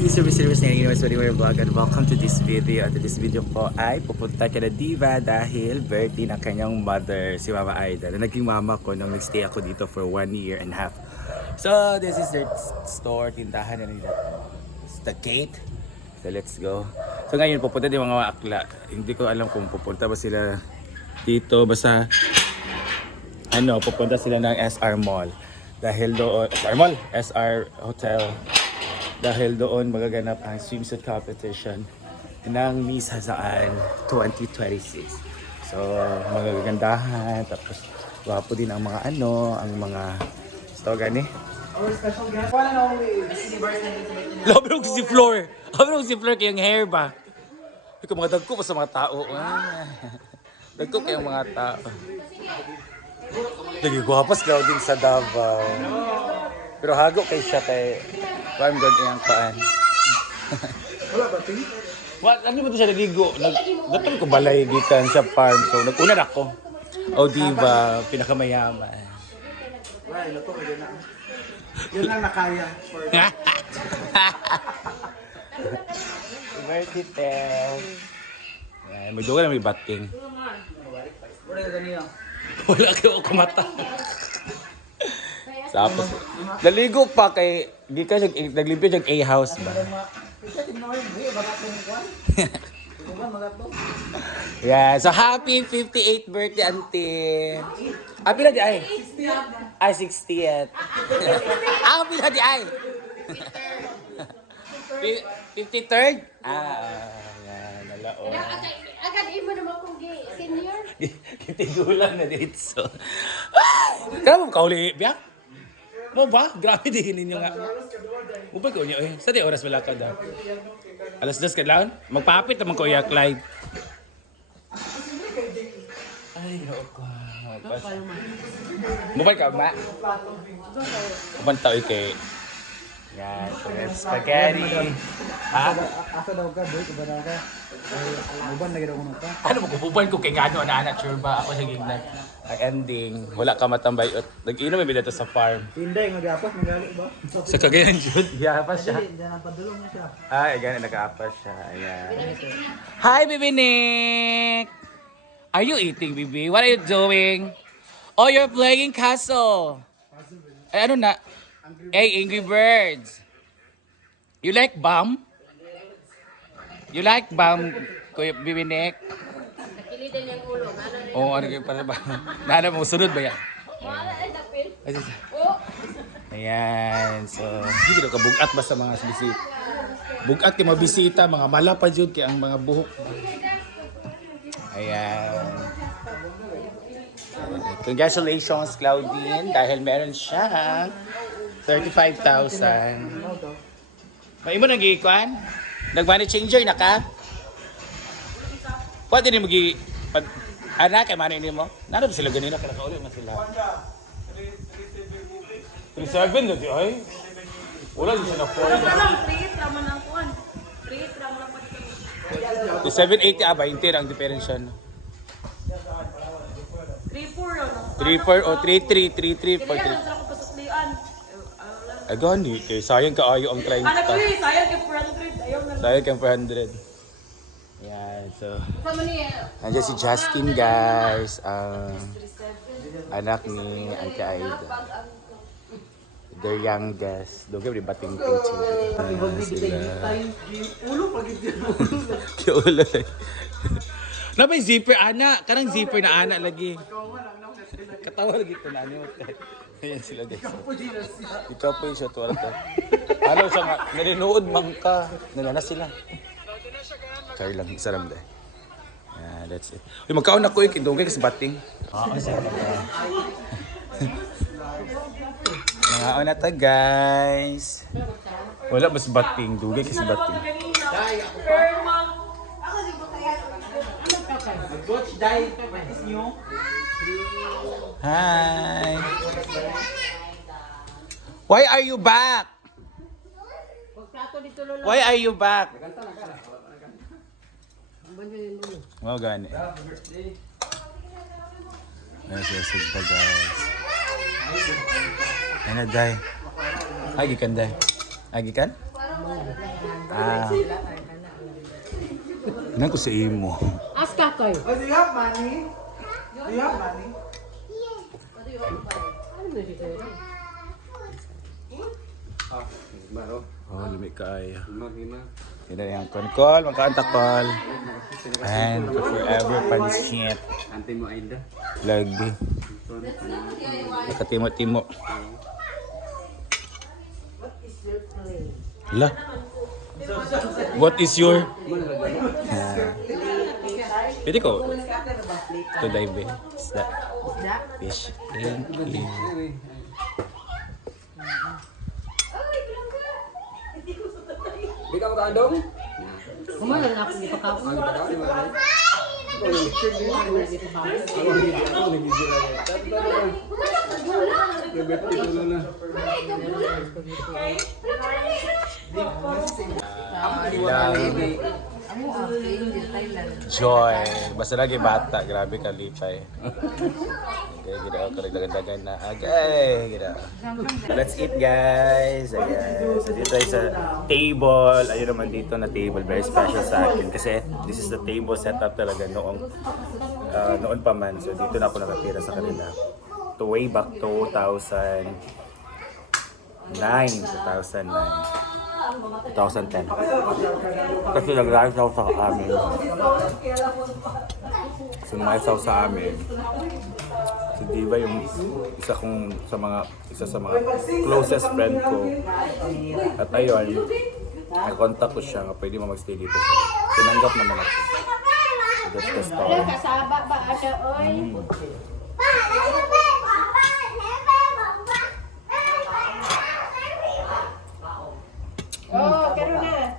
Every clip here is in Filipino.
morning, service na yung Mr. Vlog and welcome to this video. At this video po ay pupunta kay na Diva dahil birthday ng kanyang mother, si Mama Aida. Na naging mama ko nung nagstay ako dito for 1.5 years. So this is their store, tindahan na nila. It's the gate. So let's go. So ngayon pupunta din mga akla. Hindi ko alam kung pupunta ba sila dito. Basta pupunta sila ng SR Mall. Dahil doon, SR Mall, SR Hotel. Dahil doon magaganap ang swimsuit competition ng Miss Hazaan 2026. So, magagandahan, tapos wapo din ang mga ang mga stogan eh. Our special guest, one and only, Labrog si Floor! Labrog si Floor kayong hair ba? Ikaw mga dagko pa sa mga tao. Dagko kayong mga tao. Lagi guwapas daw din sa Davao. Pero hago kay siya kay I'm good iyang paan. wala ba ting? Ano ba ito siya naligo? Gatong ko balay gikan sa farm. So nag-una ako. O diba, pinakamayaman. Wala, ilo to, yun na. Yun lang nakaya. Birthday tell. May duga na may bating. Wala ka niya. Wala kayo kumata. Tapos, naligo pa kay, di ka naglimpyo siyang A-house ba? Yeah, so happy 58th birthday, auntie. Happy na di ay? 60th. Happy na di ay? 53rd? Yan, nalaon. Agad imo naman kung senior. Kitigulan na dito. Kaya mo kauli, biyak? Mo ba? Grabe din ninyo nga. Mubay ko niyo eh. Sa di oras wala ka daw. Alas 2 ka lang? Magpapit naman ko iyak live. Ay, ako. Mubay ka ba? Mubay tao kay. Yan, so it's spaghetti. Ha? Asa daw ka, boy? Iba daw ka? Uban lagi daw ko ka? Ano mo kububan ko kay gano anak sure ba ako sa gignan. Ang ending, wala ka matambay. Nag-inom may dito sa farm. Tinday, mag-apas, magali ba? Sa Cagayan Jud, giapas siya. Hindi, dyan ang padulong niya siya. Ay, ganun, nag-aapas siya. Ayan. Hi, Bibi Nick! Are you eating, Bibi? What are you doing? Oh, you're playing castle. Ay, ano na? Hey, Angry Birds. You like bomb? You like bomb, Kuya Bibi Nick? Nakilidan yung ulo. Oo, ano kayo para ba? Nala mo, sunod ba yan? Wala ay dapil. Ay, Oh. ayan, so hindi ka bugat basta mga bisita. Bugat kay mga bisita, mga malapad yun kay ang mga buhok. Ayan. Congratulations, Claudine, dahil meron siyang 35,000. May mo nang giikuan? Nag-money changer na ka? Pwede rin magi pag anak kay money ni mo? Nano ba sila ganina kada kauli man sila? 37 na di ay. Wala din sila 4. Di 780 20 ang diferensya. 3-4 o 3-3, 3-3, 4-3. Ay gani, kay sayang kaayo ang 30. Sayang kang 400. Yan, so nandiyan si Justin guys, ang anak ni Auntie Aida. Their youngest. Doon kayo bating pinchi. Ulo, pagit yan. Ulo lang. Na may zipper, ana. Karang zipper na ana lagi. Katawa lagi ito na ano. Ayan sila guys. Ikaw po yung siya tuwala to. Ano siya nga, nalinood mang ka. Nalana sila. Kaya lang, isa lang dahil. Yeah, that's it. Uy, magkaon ako eh, doon kayo kasi bating. Oo, sige. Mga na ta guys. Wala mas bating, dugay kasi bating. Coach Dai, what is new? Hi. Why are you back? Why are you back? Wow, gani. Yes, guys. Ano, day? Agi kan, day? Agi kan? Nan ko sa imo. Ask Kakoy. Oh, do you have money? Do you have money? Oh, lumi kaya. Hindi yung konkol, magkaanta kol. And forever pansit. Ante mo Aida. Lagi. Nakatimo-timo. La. What is your? Pwede ko. To dive eh. Isda. Fish. Thank you. Di ka makadong? Kumana na ako dito ka. Joy. Basta lagi bata. Grabe ka lipay. Okay, gila ako karagdagan na. Okay, gila. Let's eat guys. Ayan. So dito tayo sa table. Ayun naman dito na table. Very special sa akin. Kasi this is the table setup talaga noon pa man. So dito na ako nakatira sa kanila. To way back 2009. 2010. Kasi nag-rice ako sa amin. So nag-rice ako sa amin. Si Diva yung isa sa mga closest friend ko. At ayun, nag-contact ko siya nga pwede mo magstay dito. So, tinanggap naman ako. So that's the story. Kasaba ba ada oy? Oh, karo na.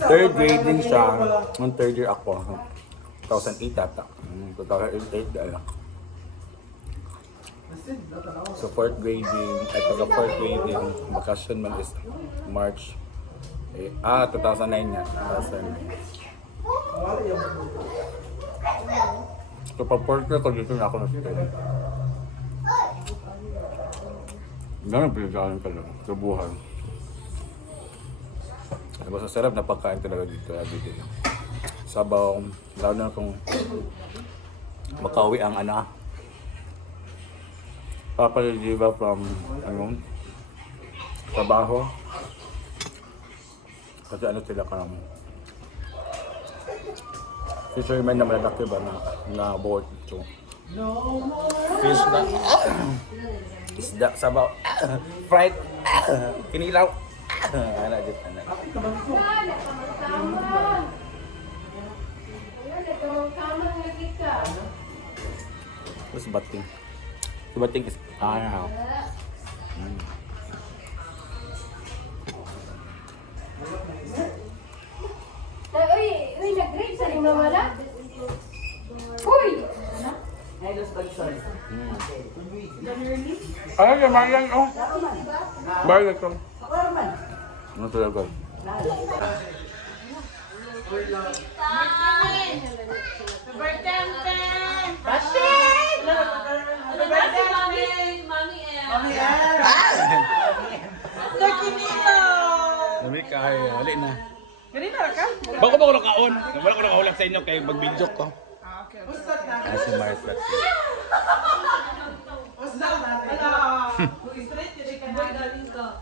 Third grade din siya. Nung third year ako. 2008 ata. 2008 dahil. So fourth grading, ay pagka-fourth grading, vacation man is March. 2009 nga. 2009. So pag fourth year ko dito na ako na-stay. Ganun pinagkakan ka lang. Sa buhay. Basta sarap na pagkain talaga dito everyday. Sabaw, lalo na kung makauwi ang Papa Diva from trabaho. Kasi sila ka ng fisherman na malalaki ba na boat. So, fish na isda, sabaw, fried, kinilaw. Ano dito, ano. Terus bating. Si bating is Uy, nag-grade sa rin wala? Uy! Ay, gamayan, oh. Bayad ko. Ano talaga? Dami kaya, hali na. Ganito ka? Bako ba ko nakaon? Wala ko nakahulak sa inyo kay mag-video ko. Okay. Si Mars Lats.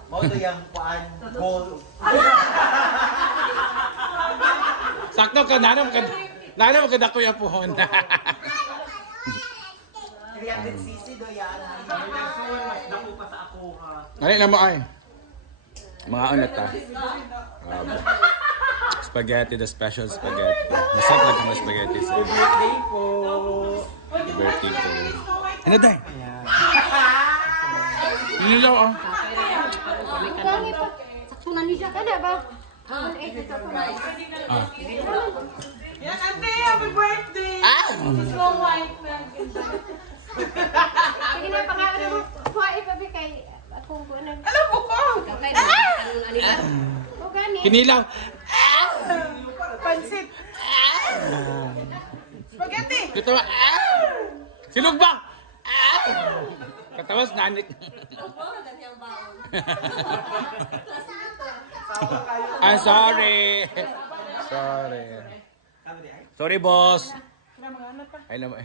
Mo to yung paan goal. Sakto ka, nana maganda ko yung puhon. 300cc do yan. Dako pa sa ako ha. Nani na mo ay. Mga unat ta. Spaghetti, the special spaghetti. Masarap lang ang spaghetti sa Birthday po. birthday ko. Ano tayo? Inilaw oh. Sakto na niya ka na ba? Yan, ante, happy birthday! Snow White man. Sige na, pangalaman mo. Kuha ipabi kay akong kuanan. Alam mo ko! Kay kanun anila. O gani. Kinilaw. Pansit! Spaghetti! Ito ba? Sinugbang! Katawas nanik. Ah, sorry. Sorry. Sorry, boss. Ay naman.